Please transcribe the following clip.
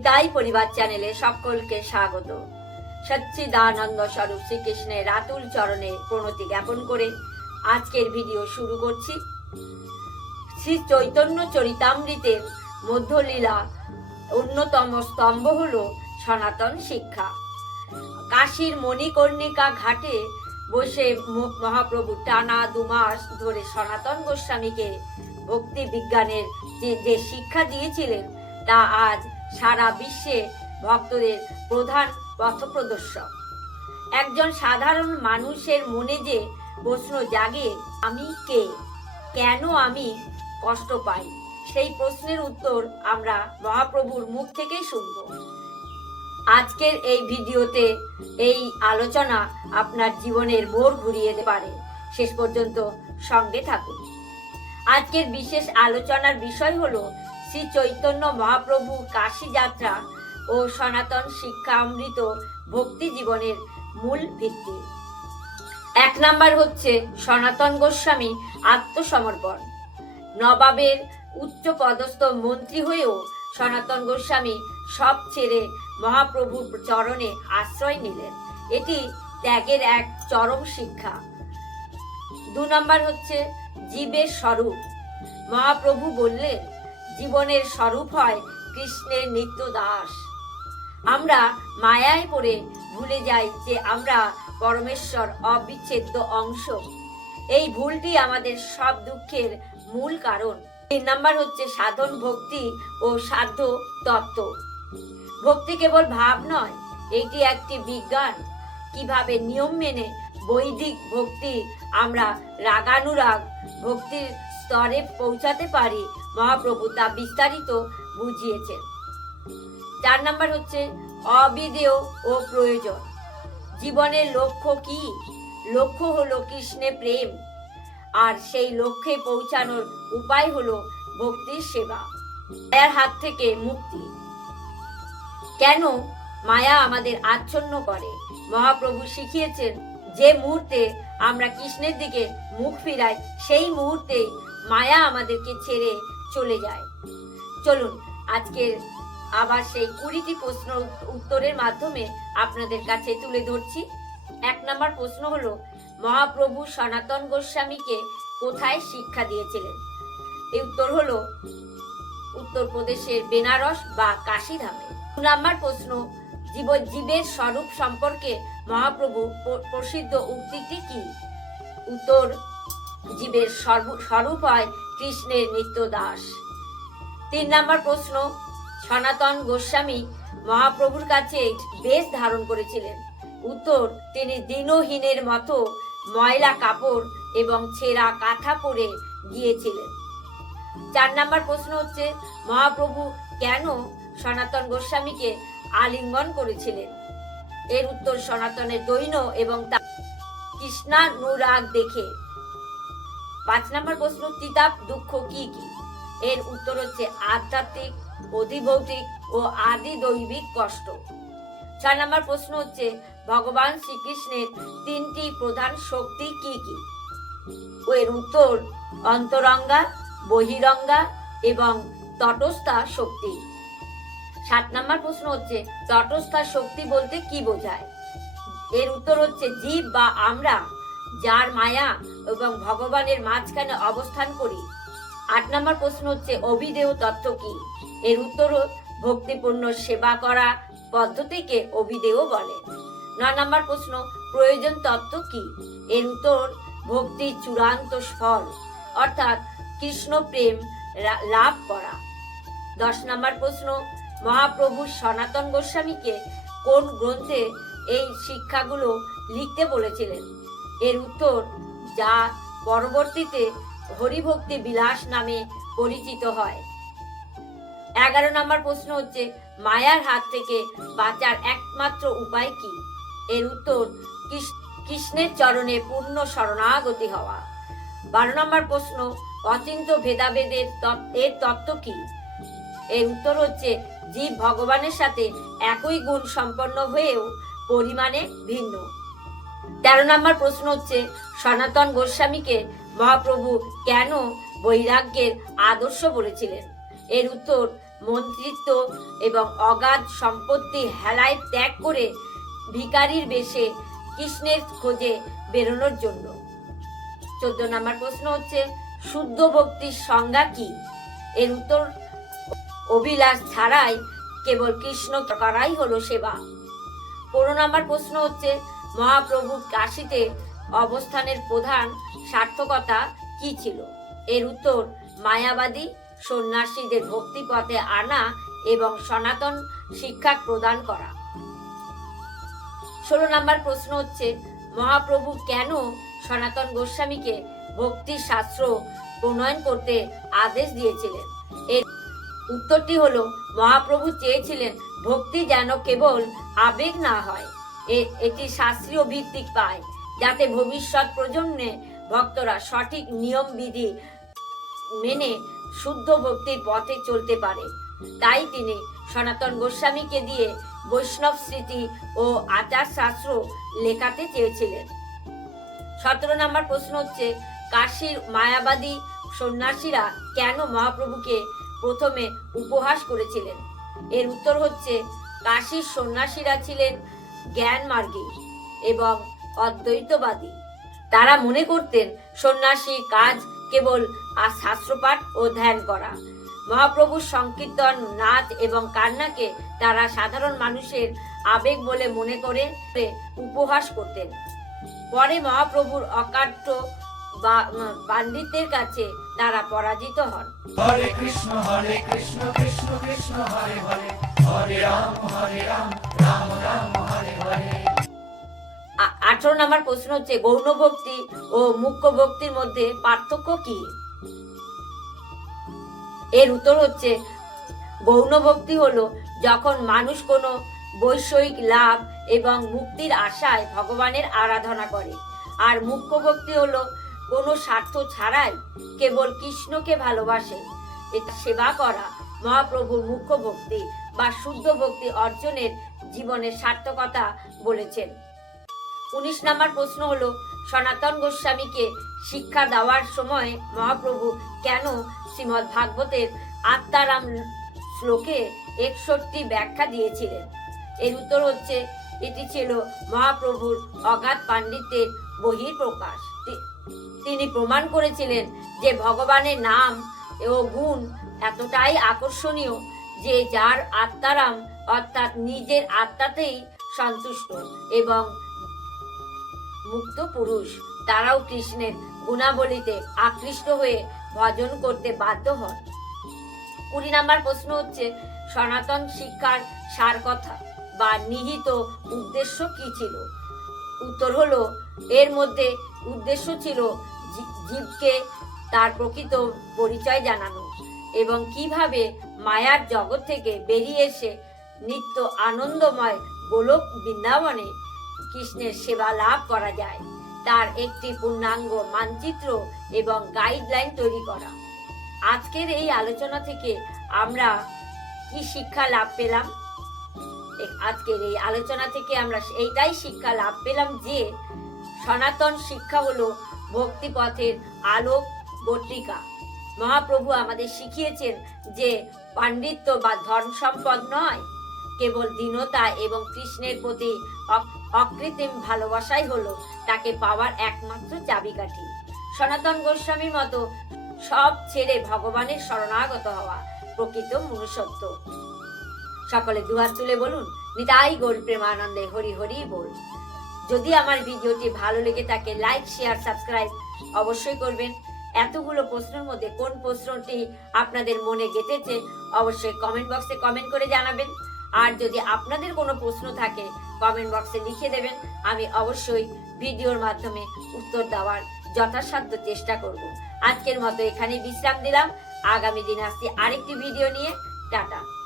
নিতাই পরিবার চ্যানেলে সকলকে স্বাগত। সচ্চিদানন্দ স্বরূপ শ্রীকৃষ্ণের রাতুল চরণে প্রণতি জ্ঞাপন করে আজকের ভিডিও শুরু করছি। শ্রী চৈতন্য চরিতামৃতের মধ্যলীলা অন্যতম স্তম্ভ হল সনাতন শিক্ষা। কাশীর মণিকর্ণিকা ঘাটে বসে মহাপ্রভু টানা দু মাস ধরে সনাতন গোস্বামীকে ভক্তি বিজ্ঞানের যে যে শিক্ষা দিয়েছিলেন, তা আজ সারা বিশ্বে ভক্তদের প্রধান পথপ্রদর্শক একজন সাধারণ মানুষের মনে যে প্রশ্ন জাগে, আমি কে? কেন আমি কষ্ট পাই? সেই প্রশ্নের উত্তর আমরা মহাপ্রভুর মুখ থেকেই শুনব। আজকের এই ভিডিওতে এই আলোচনা আপনার জীবনের মোড় ঘুরিয়ে দিতে পারে। শেষ পর্যন্ত সঙ্গে থাকুন। আজকের বিশেষ আলোচনার বিষয় হলো শ্রী চৈতন্য মহাপ্রভু কাশী যাত্রা ও সনাতন শিক্ষা অমৃত ভক্তি জীবনের মূল ভিত্তি। এক নাম্বার হচ্ছে সনাতন গোস্বামী আত্মসমর্পণ। নবাবের উচ্চ পদস্থ মন্ত্রী হয়েও সনাতন গোস্বামী সব ছেড়ে মহাপ্রভুর চরণে আশ্রয় নিলেন। এটি ত্যাগের এক চরম শিক্ষা। দু নম্বর হচ্ছে জীবের স্বরূপ। মহাপ্রভু বললেন জীবনের স্বরূপ হয় কৃষ্ণের নিত্য দাস আমরা মায়ায় পড়ে ভুলে যাই যে আমরা পরমেশ্বর অবিচ্ছেদ্য অংশ। এই ভুলটি আমাদের সব দুঃখের মূল কারণ। তিন নাম্বার হচ্ছে সাধন ভক্তি ও সাধ্য তত্ত্ব। ভক্তি কেবল ভাব নয়, এটি একটি বিজ্ঞান। কীভাবে নিয়ম মেনে বৈদিক ভক্তি আমরা রাগানুরাগ ভক্তির স্তরে পৌঁছাতে পারি মহাপ্রভু তা বিস্তারিত বুঝিয়েছেন। চার নাম্বার হচ্ছে অবিদেয় ও প্রয়োজন। জীবনের লক্ষ্য কি? লক্ষ্য হলো কৃষ্ণে প্রেম। আর সেই লক্ষ্যে পৌঁছানোর উপায় হলো ভক্তির সেবা। মায়ার হাত থেকে মুক্তি। কেন মায়া আমাদের আচ্ছন্ন করে? মহাপ্রভু শিখিয়েছেন যে মুহূর্তে আমরা কৃষ্ণের দিকে মুখ ফিরাই, সেই মুহূর্তেই মায়া আমাদেরকে ছেড়ে চলে যায়। চলুন, আজকের আবার সেই কুড়িটি প্রশ্ন উত্তরের মাধ্যমে আপনাদের কাছে তুলে ধরছি। এক নম্বর প্রশ্ন হলো, মহাপ্রভু সনাতন গোস্বামীকে কোথায় শিক্ষা দিয়েছিলেন? এই উত্তর হলো, উত্তরপ্রদেশের বেনারস বা কাশিধামে। দু নম্বর প্রশ্ন, জীব, জীবের স্বরূপ সম্পর্কে মহাপ্রভু প্রসিদ্ধ উক্তিটি কি? উত্তর, জীবের স্বরূপ হয় কৃষ্ণের নিত্য দাস তিন নম্বর প্রশ্ন, সনাতন গোস্বামী মহাপ্রভুর কাছে বেশ ধারণ করেছিলেন। উত্তর, তিনি দিনহীনের মতো ময়লা কাপড় এবং ছেঁড়া কাঁথা পরে গিয়েছিলেন। চার নাম্বার প্রশ্ন হচ্ছে, মহাপ্রভু কেন সনাতন গোস্বামীকে আলিঙ্গন করেছিলেন? এর উত্তর সনাতনের দৈন এবং তার কৃষ্ণানুরাগ দেখে। পাঁচ নাম্বার প্রশ্ন তিতাপ দুঃখ কি কি? এর উত্তর হচ্ছে আধ্যাত্মিক, অধিভৌতিক ও আদি দৈবিক কষ্ট। চার নাম্বার প্রশ্ন হচ্ছে, ভগবান শ্রীকৃষ্ণের তিনটি প্রধান শক্তি কি কি? এর উত্তর, অন্তরঙ্গা, বহিরঙ্গা এবং তটস্থা শক্তি। সাত নাম্বার প্রশ্ন হচ্ছে, তটস্থা শক্তি বলতে কি বোঝায়? এর উত্তর হচ্ছে, জীব বা আমরা যার মায়া এবং ভগবানের মাঝখানে অবস্থান করি। আট নম্বর প্রশ্ন হচ্ছে অভিদেয় তত্ত্ব কি? এর উত্তর ভক্তিপূর্ণ সেবা করা পদ্ধতিকে অভিদেয় বলে। নয় নম্বর প্রশ্ন, প্রয়োজন তত্ত্ব কি? এর উত্তর ভক্তির চূড়ান্ত ফল, অর্থাৎ কৃষ্ণ প্রেম লাভ করা। দশ নম্বর প্রশ্ন, মহাপ্রভু সনাতন গোস্বামীকে কোন গ্রন্থে এই শিক্ষাগুলো লিখতে বলেছিলেন? এর উত্তর যা পরবর্তীতে হরিভক্তি বিলাস নামে পরিচিত হয়। এগারো নম্বর প্রশ্ন হচ্ছে, মায়ার হাত থেকে বাঁচার একমাত্র উপায় কি? এর উত্তর, কৃষ- কৃষ্ণের চরণে পূর্ণ শরণাগতি হওয়া। বারো নম্বর প্রশ্ন, অচিন্ত ভেদাভেদের এর তত্ত্ব কি? এর উত্তর হচ্ছে, জীব ভগবানের সাথে একই গুণ সম্পন্ন হয়েও পরিমাণে ভিন্ন। তেরো নম্বর প্রশ্ন হচ্ছে, সনাতন গোস্বামীকে মহাপ্রভু কেন বৈরাগ্যের আদর্শ বলেছিলেন? এর উত্তর, মন্ত্রিত্ব এবং অগাধ সম্পত্তি হেলায় ত্যাগ করে ভিকারির বেশে কৃষ্ণের খোঁজে বেরোনোর জন্য। চোদ্দ নম্বর প্রশ্ন হচ্ছে, শুদ্ধ ভক্তির সংজ্ঞা কি? এর উত্তর, অভিলাষ ছাড়াই কেবল কৃষ্ণ করাই হলো সেবা। পনেরো নম্বর প্রশ্ন হচ্ছে মহাপ্রভু কাশীতে অবস্থানের প্রধান সার্থকতা কি ছিল? এর উত্তর, মায়াবাদী সন্ন্যাসীদের ভক্তিপথে আনা এবং সনাতন শিক্ষা প্রদান করা। ষোলো নম্বর প্রশ্ন হচ্ছে, মহাপ্রভু কেন সনাতন গোস্বামীকে ভক্তি শাস্ত্র প্রণয়ন করতে আদেশ দিয়েছিলেন? এর উত্তরটি হলো, মহাপ্রভু চেয়েছিলেন ভক্তি যেন কেবল আবেগ না হয়। এটি শাস্ত্রীয় ভিত্তিক পায়, যাতে ভবিষ্যৎ প্রজন্মে ভক্তরা সঠিক নিয়ম বিধি মেনে শুদ্ধ ভক্তির পথে চলতে পারে। তাই তিনি সনাতন গোস্বামীকে দিয়ে বৈষ্ণব স্মৃতি ও আচার শাস্ত্র লেখাতে চেয়েছিলেন। সতেরো নম্বর প্রশ্ন হচ্ছে, কাশীর মায়াবাদী সন্ন্যাসীরা কেন মহাপ্রভুকে প্রথমে উপহাস করেছিলেন? এর উত্তর হচ্ছে, কাশীর সন্ন্যাসীরা ছিলেন জ্ঞান মার্গী এবং অদ্বৈতবাদী। তারা মনে করতেন সন্ন্যাসী কাজ কেবল আর শাস্ত্রপাঠ ও ধ্যান করা। মহাপ্রভুর সংকীর্তন, নাচ এবং কান্নাকে তারা সাধারণ মানুষের আবেগ বলে মনে করে উপহাস করতেন। পরে মহাপ্রভুর অকাট্য বা কাছে তারা পরাজিত হন। হরে কৃষ্ণ হরে কৃষ্ণ কৃষ্ণ কৃষ্ণ, হরে হরে। হরে রাম হরে রাম রাম রাম। আঠারো নম্বর প্রশ্ন হচ্ছে গৌণ ভক্তি ও মুখ্য ভক্তির মধ্যে পার্থক্য কি? এর উত্তর হচ্ছে গৌণ ভক্তি হলো যখন মানুষ কোনো বৈষয়িক লাভ এবং মুক্তির আশায় ভগবানের আরাধনা করে। আর মুখ্য ভক্তি হলো কোনো স্বার্থ ছাড়াই কেবল কৃষ্ণকে ভালোবাসে। সেবা করা মহাপ্রভুর মুখ্য ভক্তি বা শুদ্ধ ভক্তি অর্জনের জীবনের সার্থকতা বলেছেন। উনিশ নম্বর প্রশ্ন হলো, সনাতন গোস্বামীকে শিক্ষা দেওয়ার সময় মহাপ্রভু কেন শ্রীমৎ ভাগবতের আত্মারাম শ্লোকে একষট্টি ব্যাখ্যা দিয়েছিলেন? এর উত্তর হচ্ছে, এটি ছিল মহাপ্রভুর অগাধ পাণ্ডিত্যের বহির প্রকাশ তিনি প্রমাণ করেছিলেন যে ভগবানের নাম ও গুণ এতটাই আকর্ষণীয় যে যার আত্মারাম অর্থাৎ নিজের আত্মাতেই সন্তুষ্ট এবং মুক্ত পুরুষ। তারাও কৃষ্ণের গুণাবলীতে আকৃষ্ট হয়ে ভজন করতে বাধ্য হন কুড়ি নাম্বার প্রশ্ন হচ্ছে, সনাতন শিক্ষার সার কথা বা নিহিত উদ্দেশ্য কি ছিল? উত্তর হলো, এর মধ্যে উদ্দেশ্য ছিল জীবকে তার প্রকৃত পরিচয় জানানো এবং কীভাবে মায়ার জগৎ থেকে বেরিয়ে এসে নিত্য আনন্দময় গোলক বৃন্দাবনে কৃষ্ণের সেবা লাভ করা যায়। তার একটি পূর্ণাঙ্গ মানচিত্র এবং গাইডলাইন তৈরি করা। আজকের এই আলোচনা থেকে আমরা কি শিক্ষা লাভ পেলাম? আজকের এই আলোচনা থেকে আমরা এইটাই শিক্ষা লাভ পেলাম যে সনাতন শিক্ষা হলো ভক্তিপথের আলোক বর্তিকা মহাপ্রভু আমাদের শিখিয়েছেন যে পাণ্ডিত্য বা ধন সম্পদ নয়, কেবল দীনতা এবং কৃষ্ণের প্রতি অকৃত্রিম ভালোবাসাই হলো তাকে পাওয়ার একমাত্র চাবিকাঠি। সনাতন গোস্বামীর মতো সব ছেড়ে ভগবানের শরণাগত হওয়া প্রকৃত মনুষ্যত্ব। সকলে দুহাত তুলে বলুন, নিতাই গোল প্রেমানন্দে হরি হরি বল। যদি আমার ভিডিওটি ভালো লেগে থাকে, লাইক, শেয়ার, সাবস্ক্রাইব অবশ্যই করবেন। এতগুলো প্রশ্নের মধ্যে কোন প্রশ্নটি আপনাদের মনে গেঁথেছে, অবশ্যই কমেন্ট বক্সে কমেন্ট করে জানাবেন। আর যদি আপনাদের কোনো প্রশ্ন থাকে কমেন্ট বক্সে লিখে দেবেন। আমি অবশ্যই ভিডিওর মাধ্যমে উত্তর দেওয়ার যথাসাধ্য চেষ্টা করব। আজকের মতো এখানে বিশ্রাম দিলাম। আগামী দিন আসছি আরেকটি ভিডিও নিয়ে। টাটা।